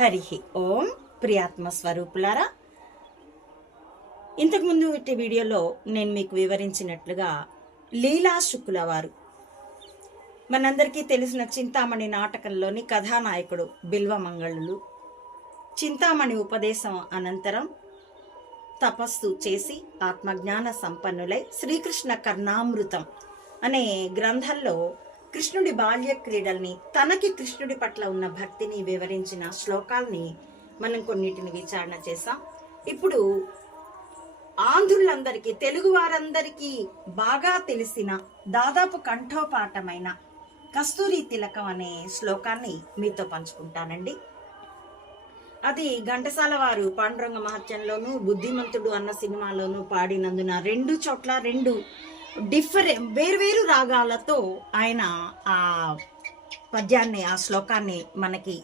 హరి ఓం ప్రియాత్మ స్వరూపులారా. ఇంతకుముందు ఇట్టి వీడియోలో నేను మీకు వివరించినట్లుగా లీలా శుక్ల వారు మనందరికీ తెలిసిన చింతామణి నాటకంలోని కథానాయకుడు బిల్వమంగళులు. చింతామణి ఉపదేశం అనంతరం తపస్సు చేసి ఆత్మజ్ఞాన సంపన్నులై శ్రీకృష్ణ కర్ణామృతం అనే గ్రంథంలో కృష్ణుడి బాల్య క్రీడల్ని తనకి కృష్ణుడి పట్ల ఉన్న భక్తిని వివరించిన శ్లోకాల్ని మనం కొన్నిటిని విచారణ చేసాం ఇప్పుడు ఆంధ్రులందరికీ తెలుగు వారందరికీ బాగా తెలిసిన దాదాపు కంఠోపాఠమైన కస్తూరి తిలకం అనే శ్లోకాన్ని మీతో పంచుకుంటానండి. అది ఘంటసాల వారు పాండురంగ మహత్యంలోను బుద్ధిమంతుడు అన్న సినిమాలోను పాడినందున రెండు చోట్ల రెండు డిఫరెంట్ వేరువేరు రాగాలతో ఆయన ఆ పద్యాన్ని ఆ శ్లోకాన్ని మనకి